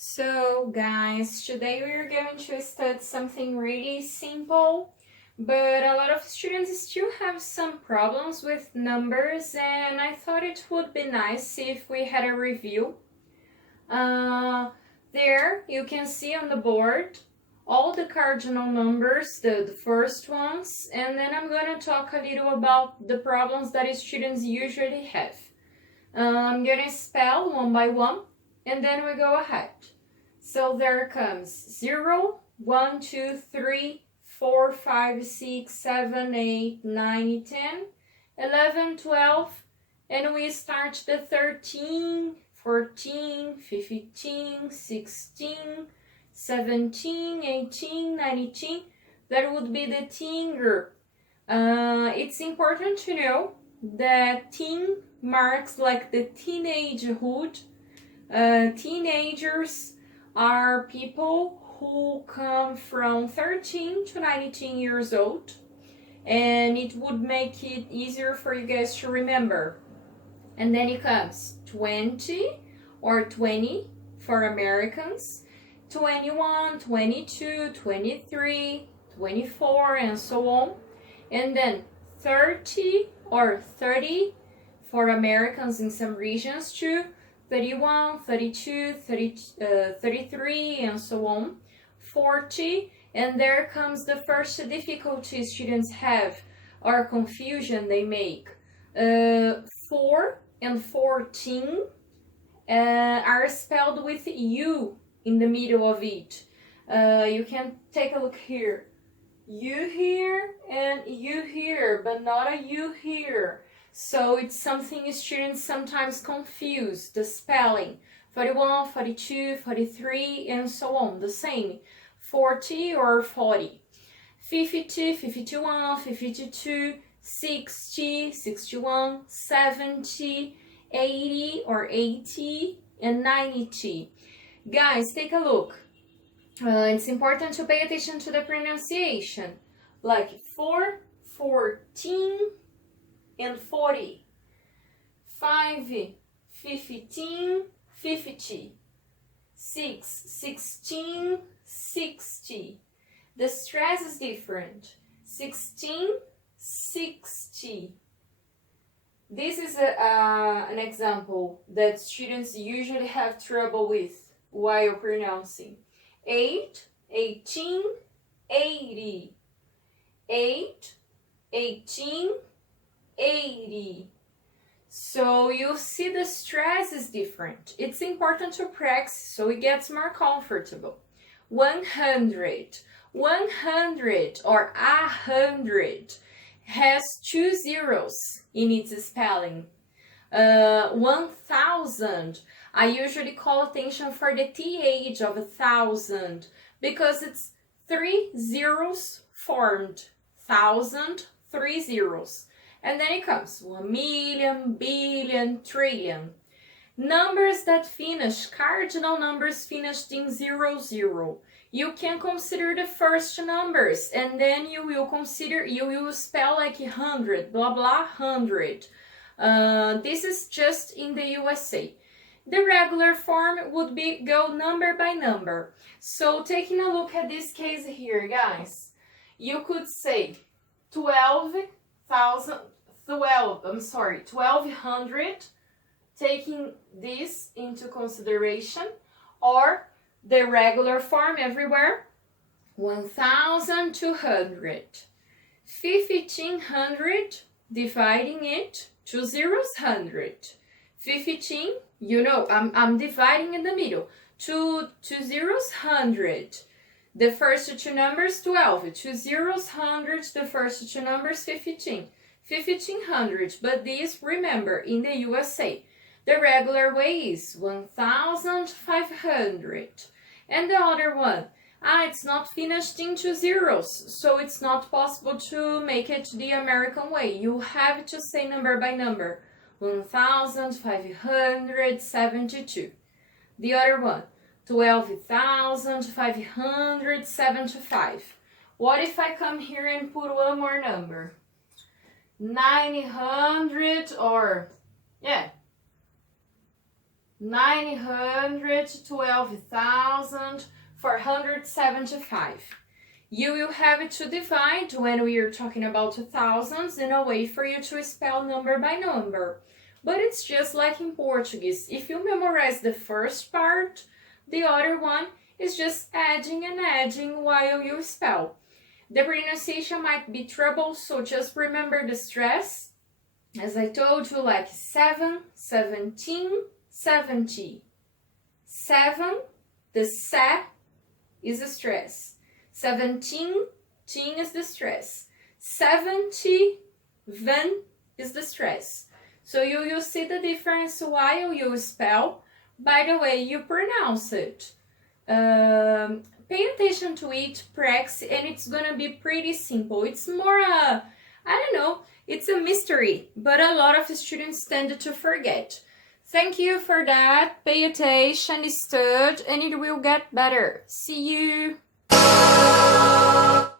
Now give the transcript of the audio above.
So guys, today we are going to study something really simple, but a lot of students still have some problems with numbers, and I thought it would be nice if we had a review. There you can see on the board all the cardinal numbers, the first ones, and then I'm going to talk a little about the problems that students usually have. I'm going to spell one by one, and then we go ahead. So there comes 0, 1, 2, 3, 4, 5, 6, 7, 8, 9, 10, 11, 12, and we start the 13, 14, 15, 16, 17, 18, 19. That would be the teen group. It's important to know that teen marks like the teenagehood. Teenagers are people who come from 13 to 19 years old, and it would make it easier for you guys to remember. And then it comes 20 or 20 for Americans, 21, 22, 23, 24, and so on. And then 30 or 30 for Americans in some regions too, 31, 32, 33, and so on, 40, and there comes the first difficulty students have or confusion they make. 4 and 14 are spelled with U in the middle of it. You can take a look here. U here and U here, but not a U here. So it's something students sometimes confuse, the spelling. 41, 42, 43, and so on, the same. 40 or 40. 50, 51, 52, 60, 61, 70, 80 or 80, and 90. Guys, take a look. It's important to pay attention to the pronunciation. Like 4, 14, and 40. 5, 15, 50. 6, 16, 60. The stress is different. 16, 60. This is an example that students usually have trouble with while pronouncing. 8, 18, 80. 8, 18, 80. So you see the stress is different. It's important to practice so it gets more comfortable. 100. 100 or 100 has 2 zeros in its spelling. 1000, I usually call attention for the TH of 1,000 because it's 3 zeros formed. 1,000, 3 zeros. And then it comes 1 million, billion, trillion. Numbers that finish, cardinal numbers finished in 00. You can consider the first numbers, and then you will spell like 100, blah blah, 100. This is just in the USA. The regular form would be go number by number. So taking a look at this case here, guys, you could say 1200, taking this into consideration, or the regular form everywhere, 1200. 1500, dividing it, 2 zeros, 100. 15, you know, I'm dividing in the middle, 2 zeros, 100. The first two numbers, 12. 2 zeros, 100. The first two numbers, 15. 1500. But this, remember, in the USA, the regular way is 1500. And the other one, it's not finished in 2 zeros, so it's not possible to make it the American way. You have to say number by number. 1572. The other one, 12,575. What if I come here and put one more number? 900 or, 912,475. You will have to divide when we are talking about thousands in a way for you to spell number by number. But it's just like in Portuguese. If you memorize the first part, the other one is just adding and adding while you spell. The pronunciation might be trouble, so just remember the stress. As I told you, like 7, 17, 70. 7, the se is a stress. 17 is the stress. 70 is the stress. So you will see the difference while you spell by the way you pronounce it. Pay attention to it, practice, and it's gonna be pretty simple. It's more it's a mystery, but a lot of students tend to forget. Thank you for that. Pay attention, study, and it will get better. See you!